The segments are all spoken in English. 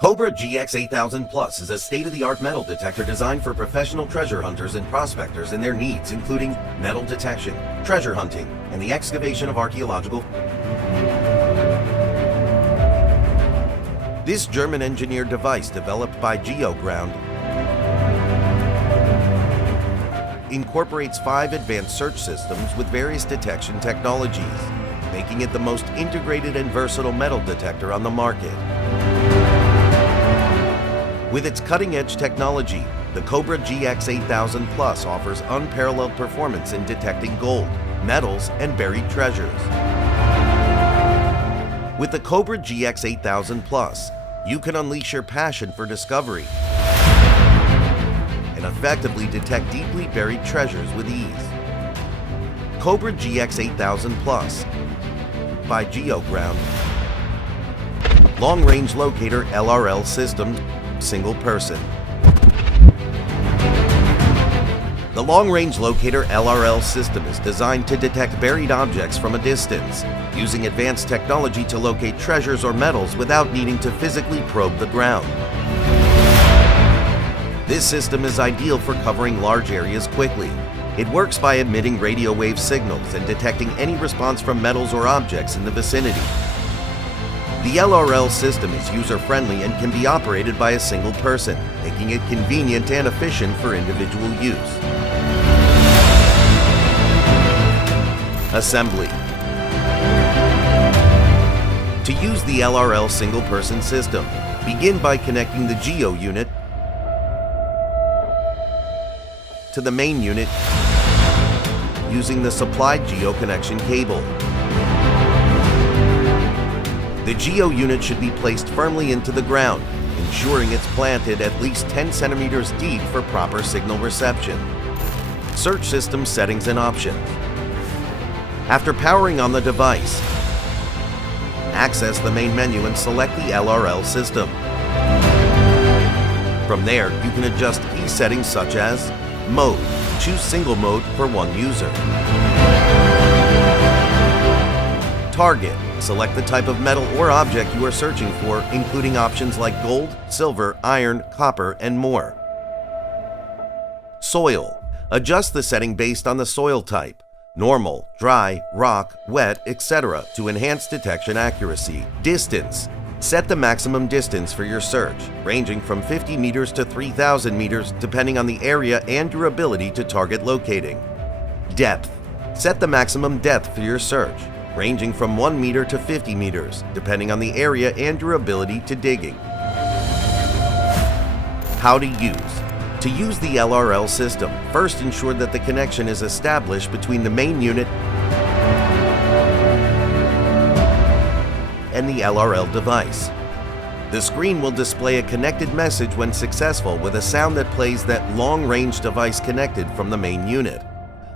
Cobra Gx-8000 Plus is a state-of-the-art metal detector designed for professional treasure hunters and prospectors and their needs, including metal detection, treasure hunting, and the excavation of archaeological. This German-engineered device, developed by Geoground, incorporates 5 advanced search systems with various detection technologies, making it the most integrated and versatile metal detector on the market. With its cutting-edge technology, the Cobra Gx-8000 Plus offers unparalleled performance in detecting gold, metals, and buried treasures. With the Cobra Gx-8000 Plus, you can unleash your passion for discovery and effectively detect deeply buried treasures with ease. Cobra Gx-8000 Plus by Geoground. Long-range locator LRL system, single person. The long-range locator LRL system is designed to detect buried objects from a distance, using advanced technology to locate treasures or metals without needing to physically probe the ground. This system is ideal for covering large areas quickly. It works by emitting radio wave signals and detecting any response from metals or objects in the vicinity. The LRL system is user-friendly and can be operated by a single person, making it convenient and efficient for individual use. Assembly. To use the LRL single-person system, begin by connecting the Geo unit to the main unit using the supplied Geo connection cable. The Geo unit should be placed firmly into the ground, ensuring it's planted at least 10 centimeters deep for proper signal reception. Search system settings and options. After powering on the device, access the main menu and select the LRL system. From there, you can adjust key settings such as Mode. Choose single mode for one user. Target. Select the type of metal or object you are searching for, including options like gold, silver, iron, copper, and more. Soil. Adjust the setting based on the soil type. Normal, dry, rock, wet, etc. to enhance detection accuracy. Distance. Set the maximum distance for your search, ranging from 50 meters to 3,000 meters depending on the area and your ability to target locating. Depth. Set the maximum depth for your search, ranging from 1 meter to 50 meters, depending on the area and your ability to digging. How to use. To use the LRL system, first ensure that the connection is established between the main unit and the LRL device. The screen will display a connected message when successful with a sound that plays that long-range device connected from the main unit.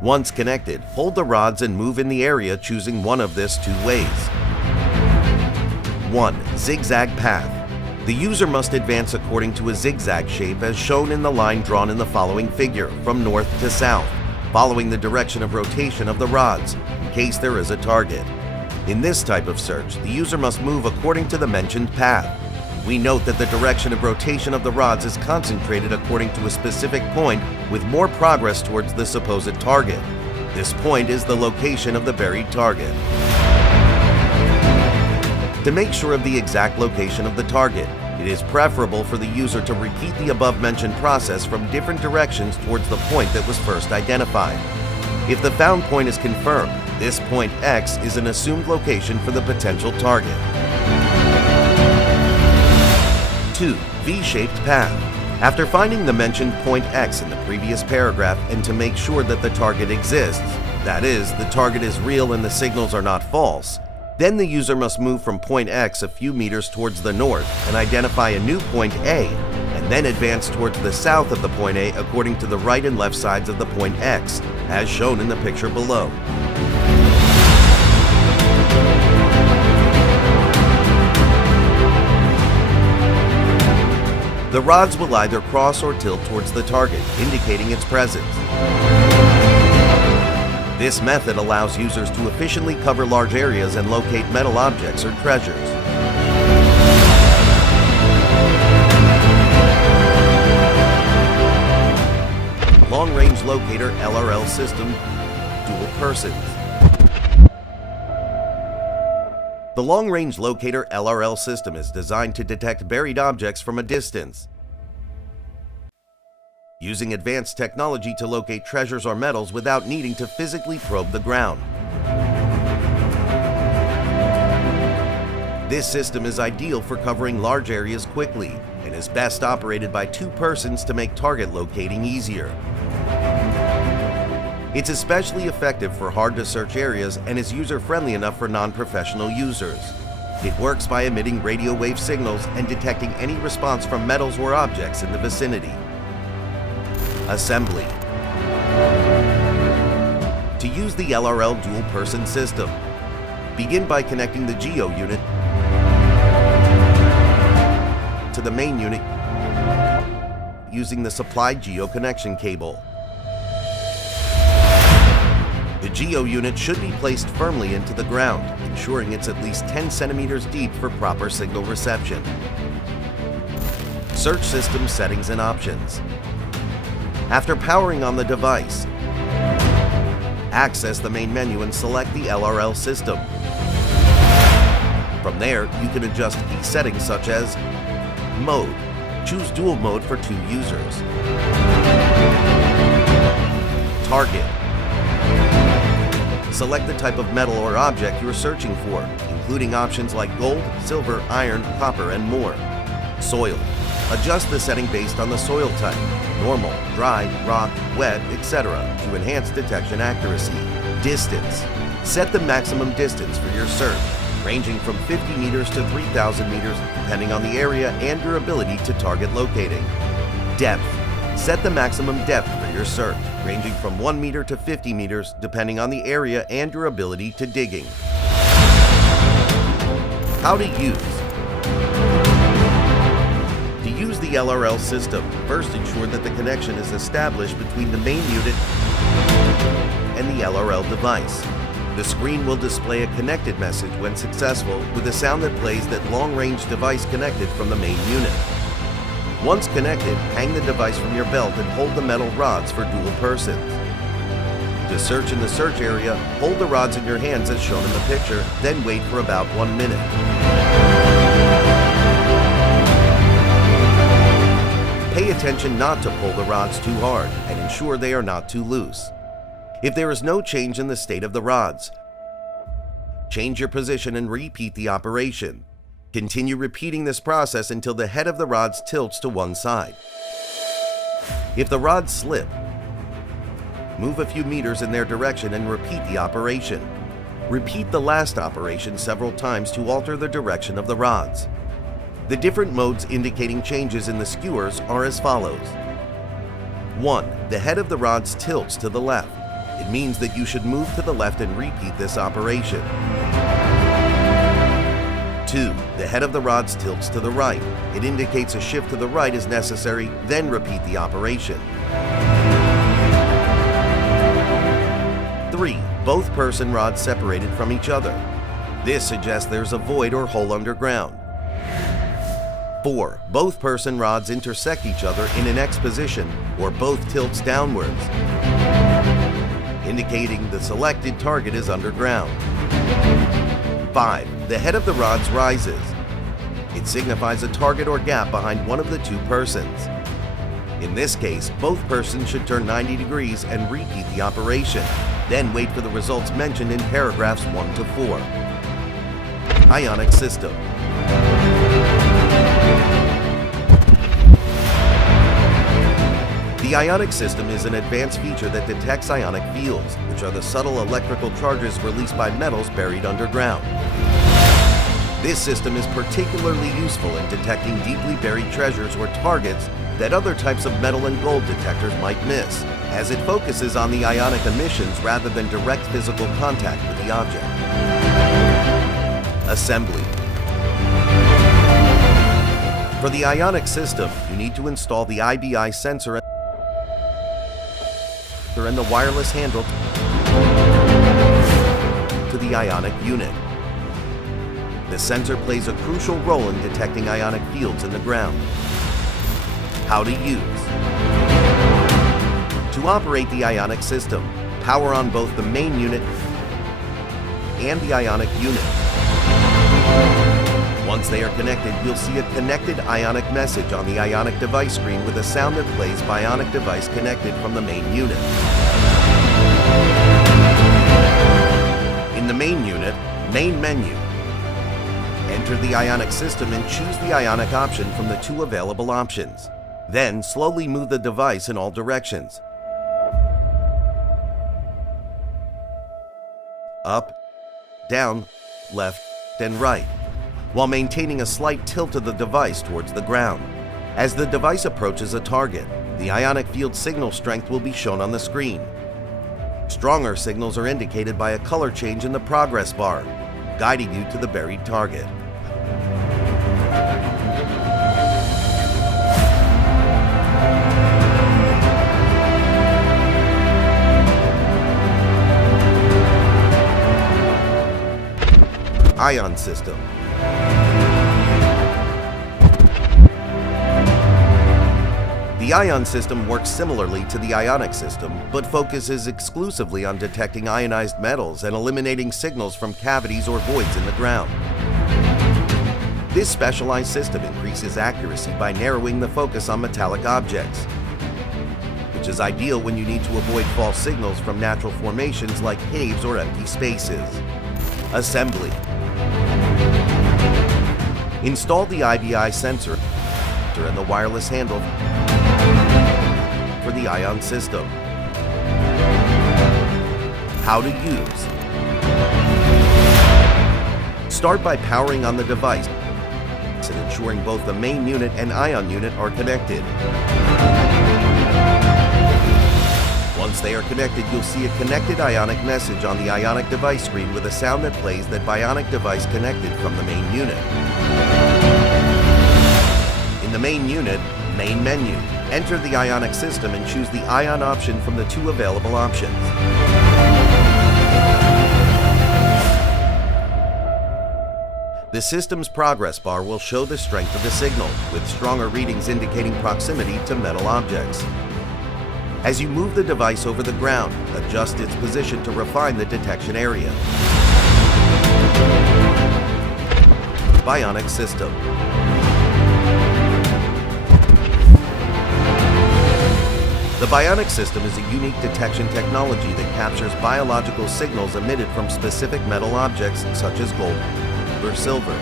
Once connected, hold the rods and move in the area, choosing one of this 2 ways. 1. Zigzag path. The user must advance according to a zigzag shape as shown in the line drawn in the following figure, from north to south, following the direction of rotation of the rods, in case there is a target. In this type of search, the user must move according to the mentioned path. We note that the direction of rotation of the rods is concentrated according to a specific point with more progress towards the supposed target. This point is the location of the buried target. To make sure of the exact location of the target, it is preferable for the user to repeat the above-mentioned process from different directions towards the point that was first identified. If the found point is confirmed, this point X is an assumed location for the potential target. 2. V-shaped path. After finding the mentioned point X in the previous paragraph and to make sure that the target exists, that is, the target is real and the signals are not false, then the user must move from point X a few meters towards the north and identify a new point A, and then advance towards the south of the point A according to the right and left sides of the point X, as shown in the picture below. The rods will either cross or tilt towards the target, indicating its presence. This method allows users to efficiently cover large areas and locate metal objects or treasures. system, dual persons. The long-range locator LRL system is designed to detect buried objects from a distance, using advanced technology to locate treasures or metals without needing to physically probe the ground. This system is ideal for covering large areas quickly and is best operated by 2 persons to make target locating easier. It's especially effective for hard-to-search areas and is user-friendly enough for non-professional users. It works by emitting radio wave signals and detecting any response from metals or objects in the vicinity. Assembly. To use the LRL dual-person system, begin by connecting the Geo unit to the main unit using the supplied Geo connection cable. The Geo unit should be placed firmly into the ground, ensuring it's at least 10 centimeters deep for proper signal reception. Search system settings and options. After powering on the device, access the main menu and select the LRL system. From there, you can adjust key settings such as Mode. Choose dual mode for 2 users. Target. Select the type of metal or object you are searching for, including options like gold, silver, iron, copper, and more. Soil. Adjust the setting based on the soil type, normal, dry, rock, wet, etc. to enhance detection accuracy. Distance. Set the maximum distance for your search, ranging from 50 meters to 3,000 meters, depending on the area and your ability to target locating. Depth. Set the maximum depth for your search, ranging from 1 meter to 50 meters, depending on the area and your ability to digging. How to use. To use the LRL system, first ensure that the connection is established between the main unit and the LRL device. The screen will display a connected message when successful, with a sound that plays that long-range device connected from the main unit. Once connected, hang the device from your belt and hold the metal rods for dual persons. To search in the search area, hold the rods in your hands as shown in the picture, then wait for about 1 minute. Pay attention not to pull the rods too hard and ensure they are not too loose. If there is no change in the state of the rods, change your position and repeat the operation. Continue repeating this process until the head of the rods tilts to one side. If the rods slip, move a few meters in their direction and repeat the operation. Repeat the last operation several times to alter the direction of the rods. The different modes indicating changes in the skewers are as follows. 1. The head of the rods tilts to the left. It means that you should move to the left and repeat this operation. 2. The head of the rods tilts to the right. It indicates a shift to the right is necessary, then repeat the operation. 3. Both person rods separated from each other. This suggests there's a void or hole underground. 4. Both person rods intersect each other in an X position, or both tilts downwards, indicating the selected target is underground. 5. The head of the rods rises. It signifies a target or gap behind one of the 2 persons. In this case, both persons should turn 90 degrees and repeat the operation, then wait for the results mentioned in paragraphs 1 to 4. Ionic system. The ionic system is an advanced feature that detects ionic fields, which are the subtle electrical charges released by metals buried underground. This system is particularly useful in detecting deeply buried treasures or targets that other types of metal and gold detectors might miss, as it focuses on the ionic emissions rather than direct physical contact with the object. Assembly. For the ionic system, you need to install the IBI sensor and the wireless handle to the ionic unit. The sensor plays a crucial role in detecting ionic fields in the ground. How to use. To operate the ionic system, power on both the main unit and the ionic unit. Once they are connected, you'll see a connected ionic message on the ionic device screen with a sound that plays bionic device connected from the main unit. In the main unit, main menu, enter the ionic system and choose the ionic option from the two available options. Then slowly move the device in all directions. Up, down, left, and right, while maintaining a slight tilt of the device towards the ground. As the device approaches a target, the ionic field signal strength will be shown on the screen. Stronger signals are indicated by a color change in the progress bar, guiding you to the buried target. Ion system. The ion system works similarly to the ionic system, but focuses exclusively on detecting ionized metals and eliminating signals from cavities or voids in the ground. This specialized system increases accuracy by narrowing the focus on metallic objects, which is ideal when you need to avoid false signals from natural formations like caves or empty spaces. Assembly. Install the IBI sensor and the wireless handle for the ion system. How to use. Start by powering on the device and ensuring both the main unit and ion unit are connected. Once they are connected, you'll see a connected ionic message on the ionic device screen with a sound that plays that bionic device connected from the main unit. In the main unit, main menu, enter the ionic system and choose the ion option from the two available options. The system's progress bar will show the strength of the signal, with stronger readings indicating proximity to metal objects. As you move the device over the ground, adjust its position to refine the detection area. Bionic system. The bionic system is a unique detection technology that captures biological signals emitted from specific metal objects such as gold or silver.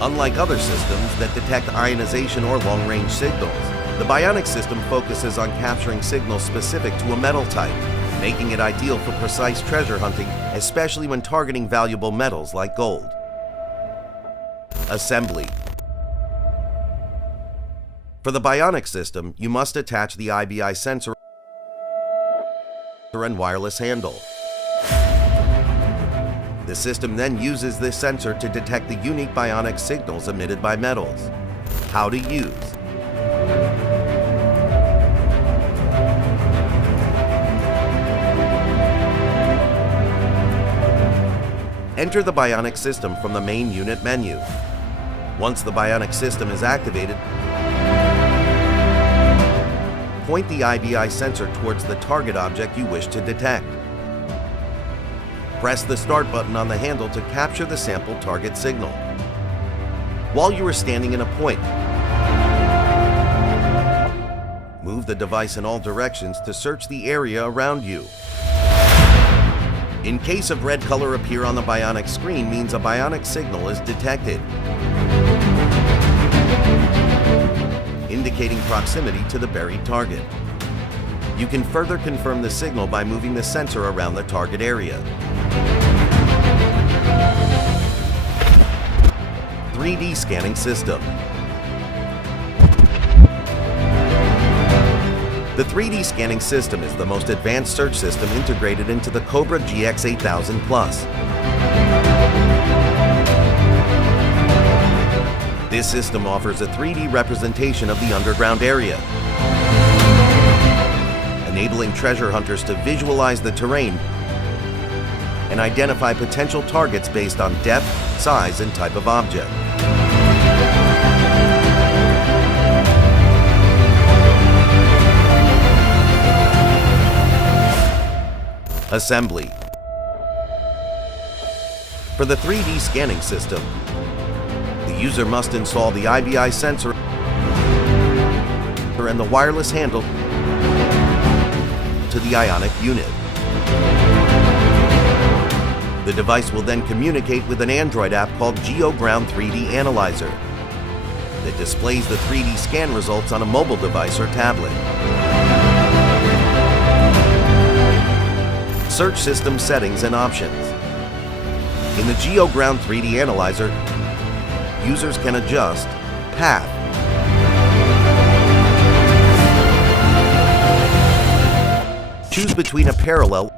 Unlike other systems that detect ionization or long-range signals, the bionic system focuses on capturing signals specific to a metal type, making it ideal for precise treasure hunting, especially when targeting valuable metals like gold. Assembly. For the bionic system, you must attach the IBI sensor and wireless handle. The system then uses this sensor to detect the unique bionic signals emitted by metals. How to use. Enter the bionic system from the main unit menu. Once the bionic system is activated, point the IBI sensor towards the target object you wish to detect. Press the start button on the handle to capture the sample target signal. While you are standing in a point, move the device in all directions to search the area around you. In case of red color appear on the bionic screen means a bionic signal is detected, indicating proximity to the buried target. You can further confirm the signal by moving the sensor around the target area. 3D scanning system. The 3D scanning system is the most advanced search system integrated into the Cobra Gx-8000 Plus. This system offers a 3D representation of the underground area, enabling treasure hunters to visualize the terrain and identify potential targets based on depth, size, and type of object. Assembly. For the 3D scanning system, the user must install the IBI sensor and the wireless handle to the ionic unit. The device will then communicate with an Android app called Geoground 3D Analyzer that displays the 3D scan results on a mobile device or tablet. Search system settings and options. In the Geoground 3D Analyzer, users can adjust path, choose between a parallel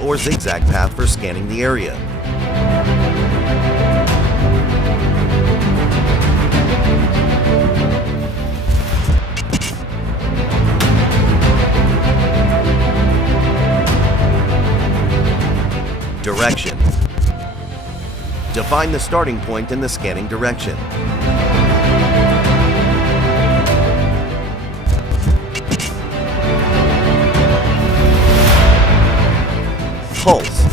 or zigzag path for scanning the area. Direction. Define the starting point in the scanning direction. Pulse.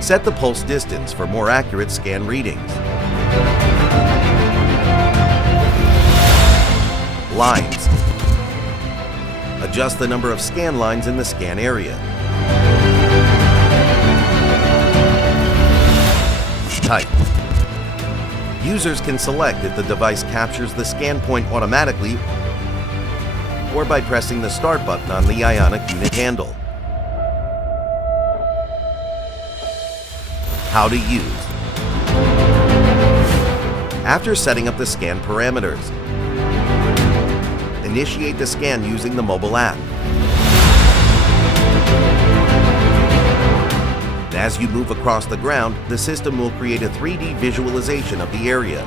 Set the pulse distance for more accurate scan readings. Lines. Adjust the number of scan lines in the scan area. Type. Users can select if the device captures the scan point automatically or by pressing the Start button on the ionic unit handle. How to use. After setting up the scan parameters, initiate the scan using the mobile app. As you move across the ground, the system will create a 3D visualization of the area.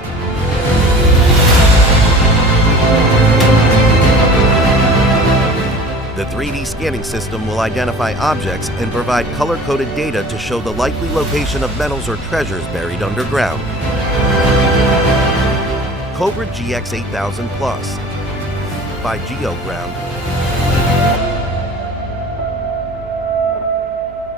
The 3D scanning system will identify objects and provide color-coded data to show the likely location of metals or treasures buried underground. Cobra Gx-8000 Plus by Geoground.